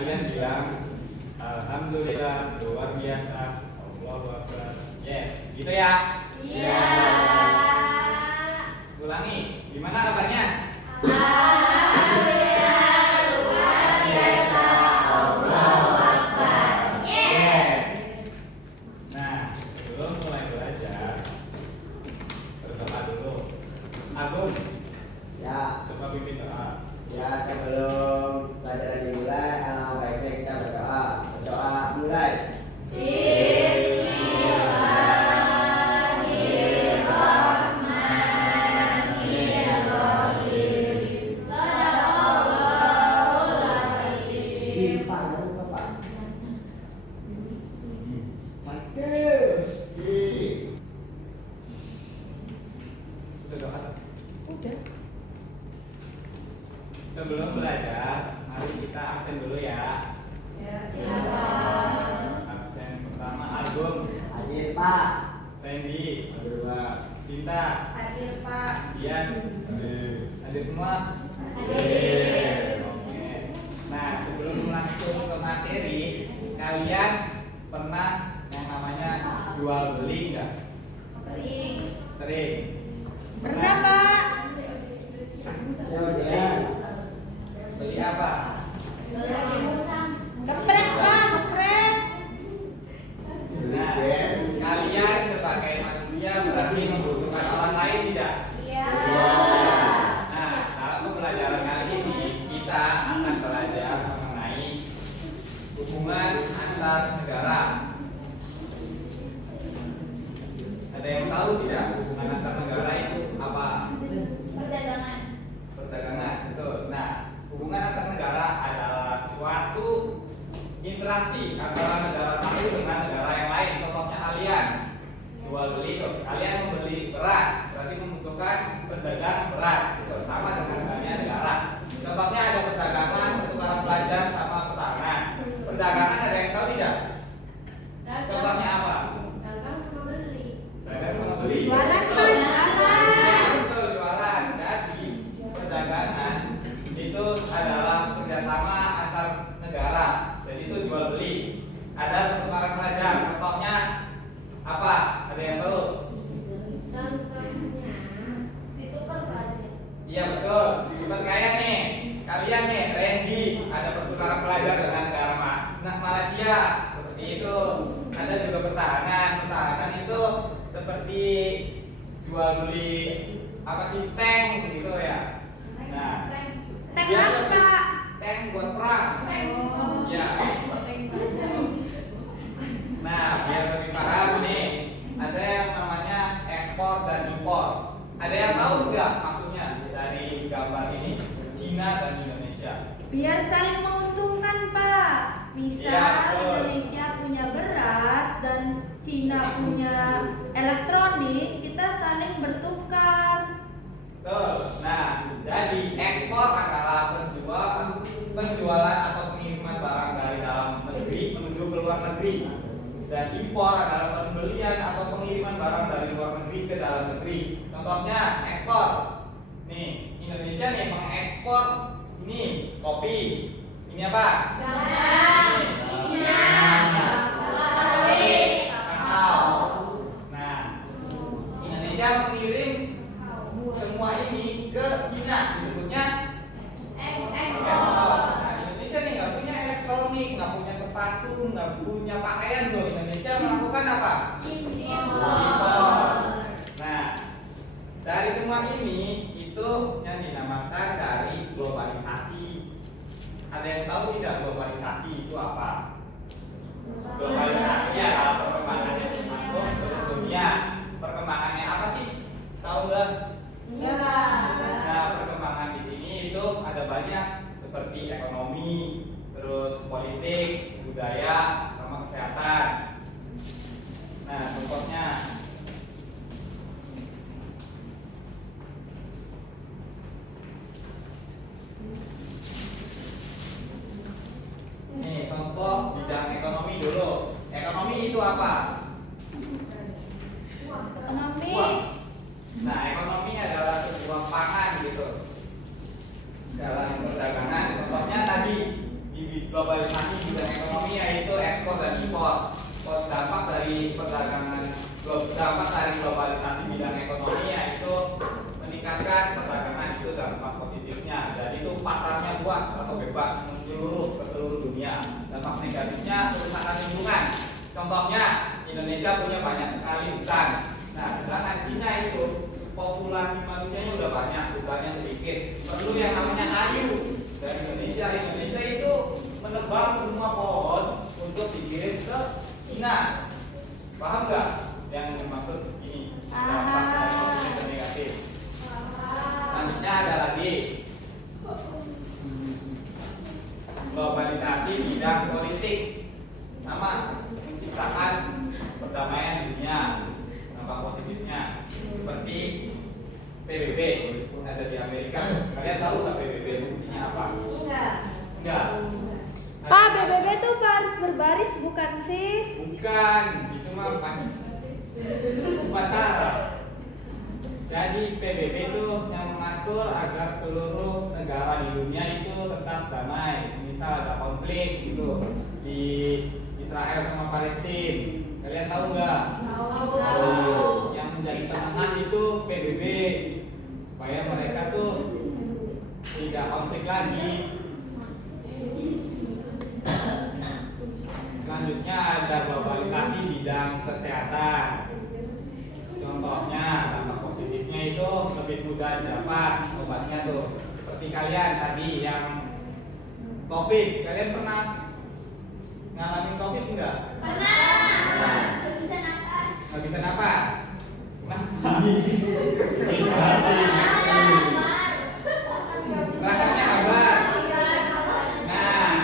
kalian bilang alhamdulillah, luar biasa, Allahu Akbar. Yes, gitu ya? Iya. Ulangi, gimana kabarnya? Alhamdulillah, luar biasa, Allahu Akbar. Yes. Nah, sebelum mulai belajar, berdoa dulu. Agung, Ya, coba pimpin doa. ya sebelum pelajaran dimulai, alangkah baiknya kita berdoa. Berdoa mulai. Bismillahirrahmanirrahim. Shadaqallahul adzim. Di depan, jangan lupa Pak. Maskus. Udah doa. Udah. Sebelum belajar, mari kita absen dulu ya. Absen pertama Agung, Hadir Pak. Randy, Kedua. Cinta, Hadir Pak. Dias, hadir semua. Hadir. Oke. Nah, sebelum langsung ke materi, kalian pernah yang namanya jual beli nggak? Sering. Sering. Pernah Pak. Ya, Beli apa? Geprek Pak, geprek. Nah, kalian sebagai manusia berarti membutuhkan orang lain tidak? Iya. Nah, dalam pembelajaran kali ini kita akan belajar mengenai hubungan antar negara. Ada yang tahu tidak hubungan antar negara itu apa? Perdagangan. Perdagangan, betul. Nah, hubungan antar negara adalah suatu interaksi antara negara satu dengan negara yang lain. Contohnya kalian jual beli tuh, kalian membeli beras, berarti membutuhkan pedagang beras, gitu. Sama dengan halnya negara. Contohnya ada perdagangan pertukaran pelajar sama petangan. Perdagangan ada yang tahu tidak? Contohnya apa? Dagang sama beli. Dagang sama beli. Jualan, Pak, Betul. jualan. Ya, betul, jualan. Jadi perdagangan itu adalah kerjasama antar negara. Jadi itu jual beli. Ada pertukaran pelajar. Contohnya apa? Ada yang tahu? Contohnya ditukar pelajar. Iya betul. Seperti kayak nih, kalian nih, Randy, ada pertukaran pelajar dengan negara Malaysia. Seperti itu. Ada juga pertahanan. Pertahanan itu seperti jual beli apa sih, tank gitu ya. Nah, Tank biar apa, lebih- Pak? Tank buat perang. Ya. Nah, biar lebih paham nih, ada yang namanya ekspor dan impor. Ada yang tahu nggak maksudnya dari gambar ini? Cina dan Indonesia. Biar saling menguntungkan, Pak. Misal Iya, betul. Indonesia punya beras dan Cina punya elektronik, kita saling bertukar. Tuh. Nah, jadi ekspor adalah penjualan atau pengiriman barang dari dalam negeri menuju ke luar negeri. Dan impor adalah pembelian atau pengiriman barang dari luar negeri ke dalam negeri. Contohnya ekspor. Nih, Indonesia nih mengekspor ini kopi. Ini apa? Kakao. Nah, Indonesia mengirim semua ini ke Cina, disebutnya ekspor. Nah, Indonesia nih nggak punya elektronik, nggak punya sepatu, nggak punya pakaian tuh. Indonesia melakukan apa? Impor. Nah, dari semua ini itu yang dinamakan dari globalisasi. Ada yang tahu tidak globalisasi itu apa? Globalisasi adalah perkembangan yang masuk ke dunia. Perkembangannya apa sih? Tahu nggak? Nah, perkembangan di sini itu ada banyak seperti ekonomi, terus politik, budaya, sama kesehatan. Nah, contohnya nih, contoh bidang ekonomi dulu. Ekonomi itu apa? Ekonomi. Uang. Nah, ekonomi adalah sebuah pangan gitu. Dalam perdagangan, contohnya tadi di globalisasi bidang ekonomi yaitu ekspor dan impor. Dampak dari perdagangan dampak dari globalisasi bidang ekonomi yaitu meningkatkan perdagangan, itu dampak positifnya. Jadi itu pasarnya luas atau bebas menyeluruh ke seluruh dunia. Dampak negatifnya kerusakan lingkungan. Contohnya Indonesia punya banyak sekali hutan. Nah, sedangkan Cina itu populasi manusianya udah banyak, hutannya sedikit. Perlu yang namanya kayu. Dan Indonesia itu menebang semua pohon untuk dikirim ke Cina. Paham nggak yang dimaksud ini? Dampak dari positif dan negatif. Selanjutnya ada lagi globalisasi bidang politik, sama menciptakan perdamaian dunia. Dampak positifnya seperti PBB ada di Amerika. Kalian tahu nggak PBB fungsinya apa? Enggak. Pak, BBB tuh baris berbaris bukan sih? Bukan, itu mah upacara. Jadi PBB itu yang mengatur agar seluruh negara di dunia itu tetap damai. Misal ada konflik gitu di Israel sama Palestina. Kalian tahu nggak? Tahu. Yang menjadi penengah itu PBB supaya mereka tuh tidak konflik lagi. Selanjutnya ada globalisasi bidang kesehatan. Contohnya dampak positifnya itu lebih mudah dapat obatnya tuh. Seperti kalian tadi yang COVID, kalian pernah ngalamin COVID enggak? Pernah. Nggak bisa napas. Nggak bisa napas. Rasanya hambar. Nah,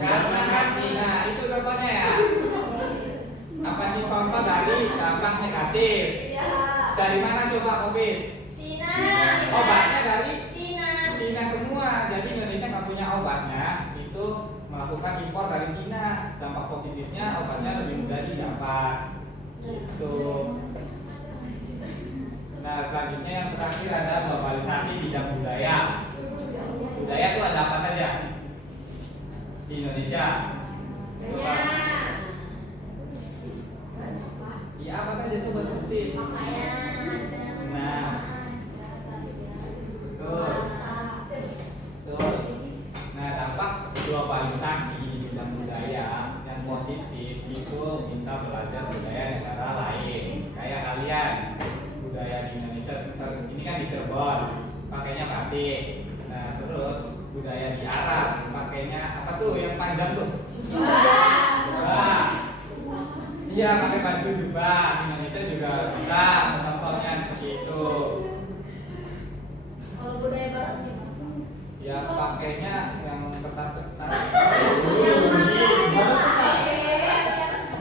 karena kan itu contohnya ya. Apa sih contoh dari dampak negatif? Dari mana coba COVID? Cina. Obatnya dari Cina. Cina semua. Jadi Indonesia nggak punya obatnya, itu melakukan impor dari Cina. Dampak positifnya obatnya lebih mudah didapat. Gitu. Nah, selanjutnya yang terakhir ada globalisasi bidang budaya. Budaya itu ada apa saja di Indonesia? Coba. Iya, apa saja coba sebutin. Nah, betul. Nah, dampak globalisasi bidang budaya yang positif itu bisa belajar budaya negara lain. Kayak kalian, budaya di Indonesia ini kan di Cirebon, pakainya batik. Nah, terus budaya di Arab, pakainya apa tuh yang panjang tuh? Jubah. Iya, pakai baju jubah. Indonesia juga bisa, contohnya seperti itu. Kalau budaya barat gimana? Ya pakainya yang ketat-ketat.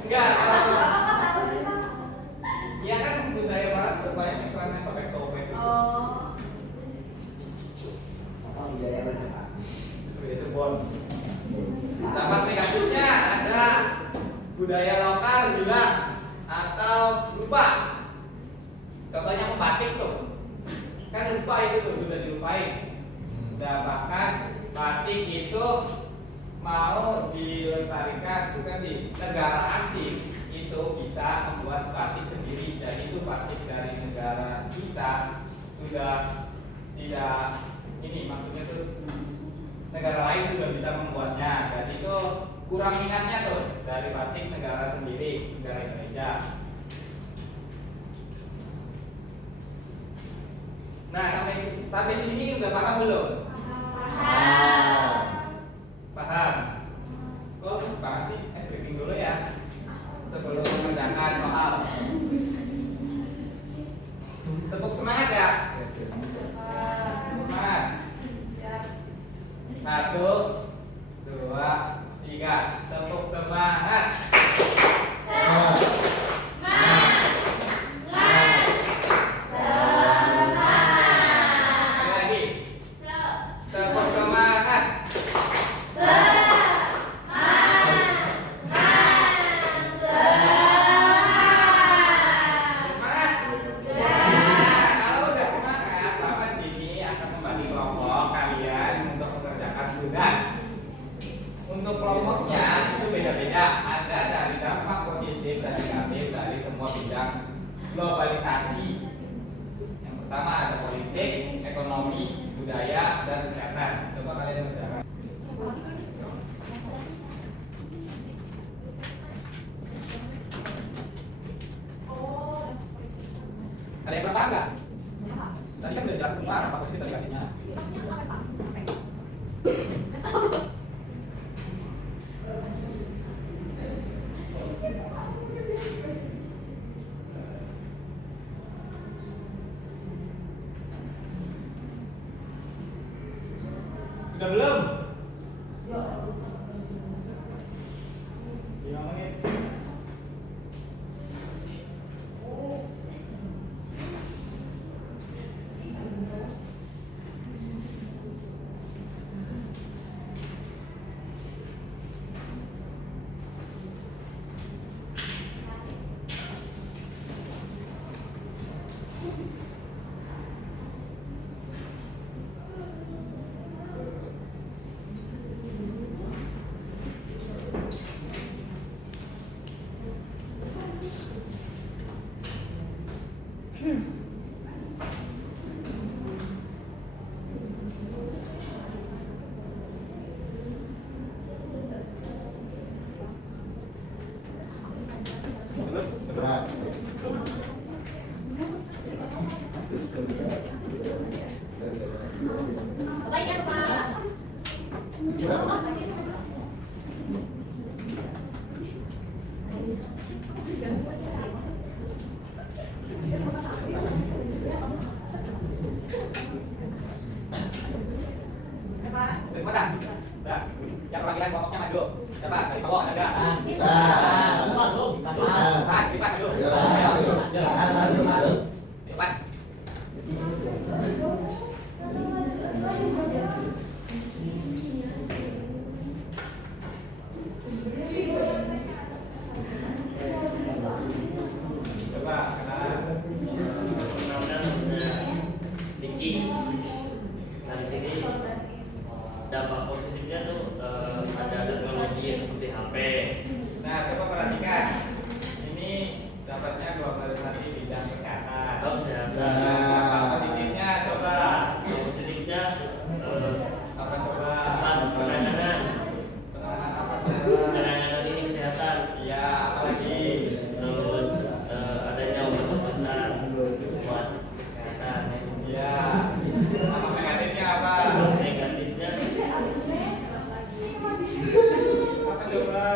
Enggak, ya kan budaya barat supaya misalnya sobek-sobek gitu. Apa budaya mana Pak? Budaya Cirebon. Dampak negatifnya ada budaya lokal hilang atau lupa. Contohnya membatik tuh, kan lupa itu tuh sudah dilupain. Dan bahkan batik itu mau dilestarikan juga sih, negara asing itu bisa membuat batik sendiri. Jadi itu batik dari negara kita sudah tidak ini, maksudnya tuh negara lain sudah bisa membuatnya. Jadi itu kurang minatnya tuh dari batik negara sendiri, negara Indonesia. Nah, sampai sini udah paham belum? Paham? Kok banget sih? Briefing dulu ya sebelum mengerjakan soal. Tepuk semangat ya. Semangat. 1, 2, 3. Tepuk semangat. Sekali lagi. Tepuk semangat. Kalau udah semangat, Bapak di sini akan membagi kelompok kalian untuk mengerjakan tugas. Untuk kelompoknya itu beda-beda. Ada dari dampak positif dan negatif dari semua bidang globalisasi. Yang pertama ada politik, ekonomi, budaya, dan kesehatan. Coba kalian berjalan. Ada yang pertama nggak? Tadi kan udah jelas semua dampak positif dan negatifnya. Sudah belum? 5 menit. Berat. Banyak Pak. Cepetan. Udah. Yang laki-laki kelompoknya maju. Coba dari bawah ada. Lipat dulu. Lipat. Coba kenalan. Tinggi. Nah di sini dampak positifnya tuh ada teknologi seperti HP. Nah, coba perhatikan. Ini dapatnya globalisasi bidang kesehatan. Atau kesehatan. Dampak positifnya coba. Yang positifnya Apa coba? penanganan Penanganan apa coba? penanganan ini kesehatan. Iya, apalagi? Terus adanya obat-obatan buat kesehatan. Iya. Dampak negatifnya apa? Negatifnya Apa coba?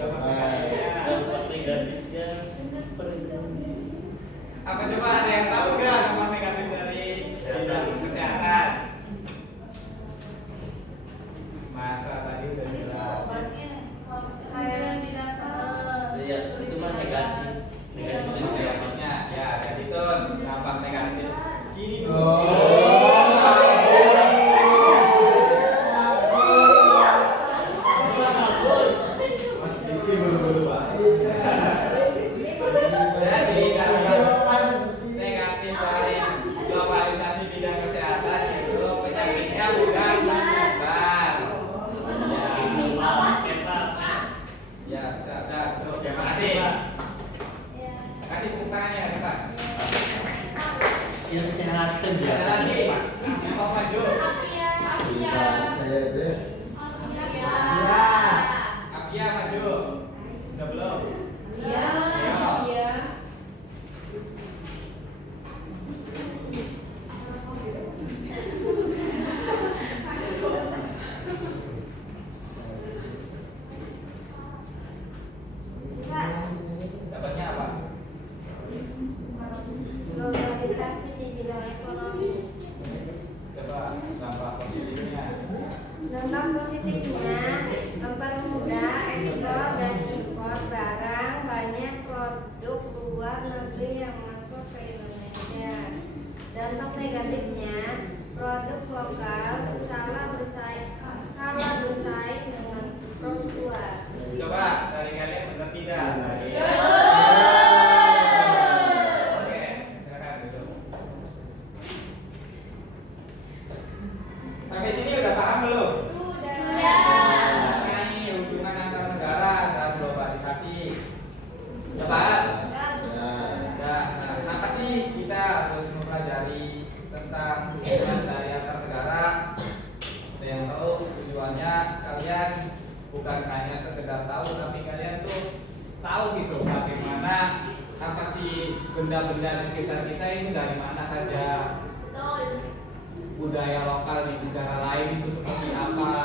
Dampak negatifnya. dampak negatifnya Apa coba ada yang tahu nggak dampak negatif dari bidang kesehatan? Masa tadi udah jelas. ya itu mah negatif. Negatif itu ya. Negatifnya, ya jadi itu dampak negatif. Sini dulu. Mas Diki buru-buru Pak. Jadi dampak negatif dari globalisasi bidang kesehatan itu penyakitnya mudah menyebar. Ya, bisa. Dah, terus terima kasih. Kasih tepuk tangannya nih, Pak. Ya kesehatan ya. Ada lagi yang mau maju. Apia maju. Udah belum? Dapatnya apa? Globalisasi di bidang ekonomi. Coba dampak positifnya. Dampak positifnya mempermudah ekspor dan impor barang banyak produk luar negeri yang masuk ke Indonesia. Dampak negatifnya produk lokal kalah bersaing dengan produk luar. Coba dari kalian benar tidak? Dari Oke, silakan duduk. Sampai sini udah paham belum? Sudah. Pertanyaannya kalian bukan hanya sekedar tahu, tapi kalian tuh tahu gitu bagaimana apa sih benda-benda di sekitar kita itu dari mana saja, budaya lokal di negara lain itu seperti apa,